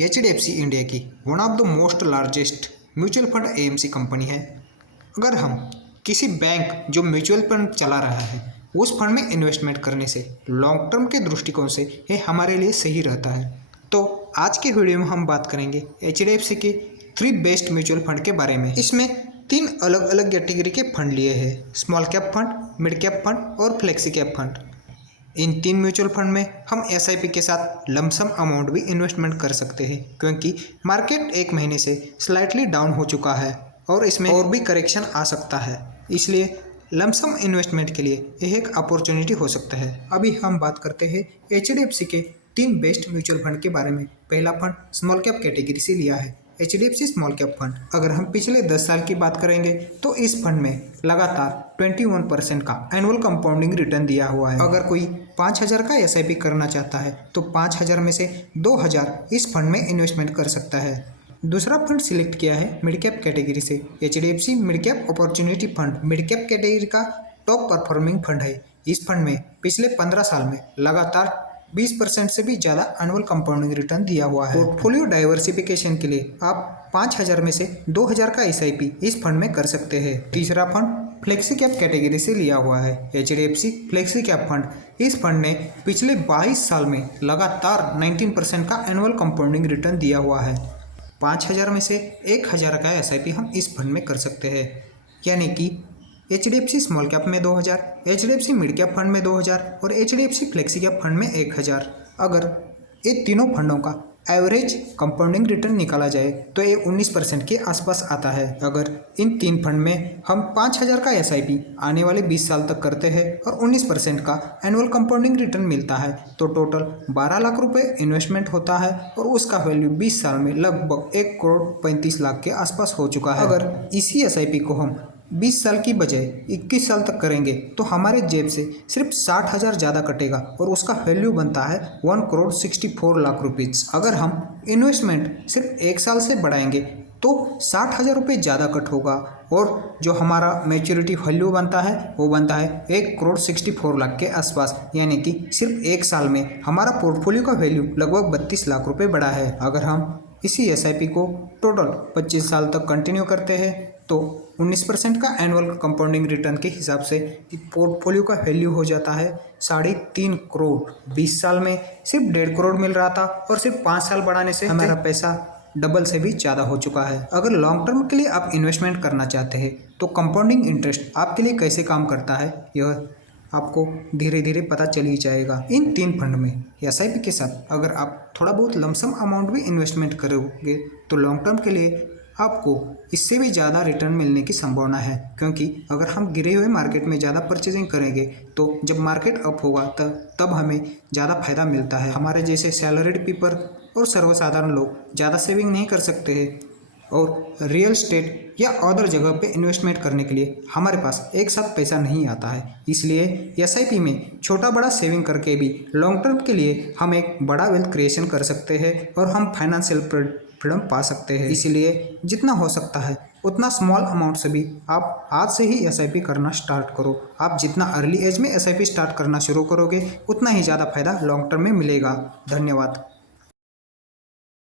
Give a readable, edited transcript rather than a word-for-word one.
HDFC India की one of the most largest mutual fund AMC company है। अगर हम किसी बैंक जो म्यूचुअल फंड चला रहा है उस फंड में इन्वेस्टमेंट करने से लॉन्ग टर्म के दृष्टिकोण से ये हमारे लिए सही रहता है। तो आज के वीडियो में हम बात करेंगे HDFC के 3 बेस्ट म्यूचुअल फंड के बारे में। इसमें 3 अलग अलग कैटेगरी के फंड लिए हैं, small cap fund, mid cap fund और फ्लेक्सी कैप फंड। इन 3 म्यूचुअल फंड में हम SIP के साथ लमसम अमाउंट भी इन्वेस्टमेंट कर सकते हैं, क्योंकि मार्केट एक महीने से स्लाइटली डाउन हो चुका है और इसमें और भी करेक्शन आ सकता है। इसलिए लमसम इन्वेस्टमेंट के लिए यह एक अपॉर्चुनिटी हो सकता है। अभी हम बात करते हैं HDFC के 3 बेस्ट म्यूचुअल फंड के बारे में। पहला फंड स्मॉल कैप कैटेगरी से लिया है, HDFC स्मॉल कैप फंड। अगर हम पिछले 10 साल की बात करेंगे तो इस फंड में लगातार 21% का एनुअल कंपाउंडिंग रिटर्न दिया हुआ है। अगर कोई 5,000 का SIP करना चाहता है तो 5,000 में से 2,000 इस फंड में इन्वेस्टमेंट कर सकता है। दूसरा फंड सिलेक्ट किया है मिड कैप कैटेगरी से, HDFC mid cap opportunity fund. Mid cap category का टॉप परफॉर्मिंग फंड है। इस फंड में पिछले 15 साल में लगातार 20% से भी ज़्यादा एनुअल कंपाउंडिंग रिटर्न दिया हुआ है। पोर्टफोलियो डाइवर्सिफिकेशन के लिए आप 5,000 में से 2,000 का SIP इस फंड में कर सकते हैं। तीसरा फंड फ्लेक्सी कैप कैटेगरी से लिया हुआ है, HDFC फ्लेक्सी कैप फंड। इस फंड ने पिछले 22 साल में लगातार 19% का एनुअल कंपाउंडिंग रिटर्न दिया हुआ है। 5,000 में से 1,000 का SIP हम इस फंड में कर सकते हैं, यानी कि HDFC स्मॉल कैप में 2,000, HDFC मिड कैप फंड में 2,000 और HDFC फ्लेक्सी कैप फंड में 1,000। अगर ये तीनों फंडों का एवरेज कंपाउंडिंग रिटर्न निकाला जाए तो ये 19% के आसपास आता है। अगर इन 3 फंड में हम 5,000 का SIP आने वाले 20 साल तक करते हैं और 19% का एनुअल कंपाउंडिंग रिटर्न मिलता है तो टोटल 12 लाख रुपए इन्वेस्टमेंट होता है और उसका वैल्यू 20 साल में लगभग 1 करोड़ 35 लाख के आसपास हो चुका है। अगर इसी SIP को हम 20 साल की बजाय 21 साल तक करेंगे तो हमारे जेब से सिर्फ 60,000 ज़्यादा कटेगा और उसका वैल्यू बनता है 1 करोड़ 64 लाख रुपीज़। अगर हम इन्वेस्टमेंट सिर्फ 1 साल से बढ़ाएंगे तो 60,000 रुपये ज़्यादा कट होगा और जो हमारा मैच्योरिटी वैल्यू बनता है वो बनता है 1 करोड़ 64 लाख के आसपास, यानी कि सिर्फ 1 साल में हमारा पोर्टफोलियो का वैल्यू लगभग 32 लाख रुपये बढ़ा है। अगर हम इसी SIP को टोटल 25 साल तक कंटिन्यू करते हैं तो 19% का एनुअल कंपाउंडिंग रिटर्न के हिसाब से पोर्टफोलियो का वैल्यू हो जाता है 3.5 करोड़। 20 साल में सिर्फ 1.5 करोड़ मिल रहा था और सिर्फ 5 साल बढ़ाने से हमारा पैसा डबल से भी ज़्यादा हो चुका है। अगर लॉन्ग टर्म के लिए आप इन्वेस्टमेंट करना चाहते हैं तो कंपाउंडिंग इंटरेस्ट आपके लिए कैसे काम करता है यह आपको धीरे धीरे पता चल ही जाएगा। इन 3 फंड में SIP के साथ अगर आप थोड़ा बहुत लमसम अमाउंट भी इन्वेस्टमेंट करोगे तो लॉन्ग टर्म के लिए आपको इससे भी ज़्यादा रिटर्न मिलने की संभावना है, क्योंकि अगर हम गिरे हुए मार्केट में ज़्यादा परचेजिंग करेंगे तो जब मार्केट अप होगा तब हमें ज़्यादा फायदा मिलता है। हमारे जैसे सैलरीड पीपल और सर्वसाधारण लोग ज़्यादा सेविंग नहीं कर सकते हैं और रियल एस्टेट या अदर जगह पे इन्वेस्टमेंट करने के लिए हमारे पास एक साथ पैसा नहीं आता है। इसलिए SIP में छोटा बड़ा सेविंग करके भी लॉन्ग टर्म के लिए हम एक बड़ा वेल्थ क्रिएशन कर सकते हैं और हम फाइनेंशियल फ्रीडम पा सकते हैं। इसलिए जितना हो सकता है उतना स्मॉल अमाउंट से भी आप आज से ही SIP करना स्टार्ट करो। आप जितना अर्ली एज में SIP स्टार्ट करना शुरू करोगे उतना ही ज़्यादा फायदा लॉन्ग टर्म में मिलेगा। धन्यवाद।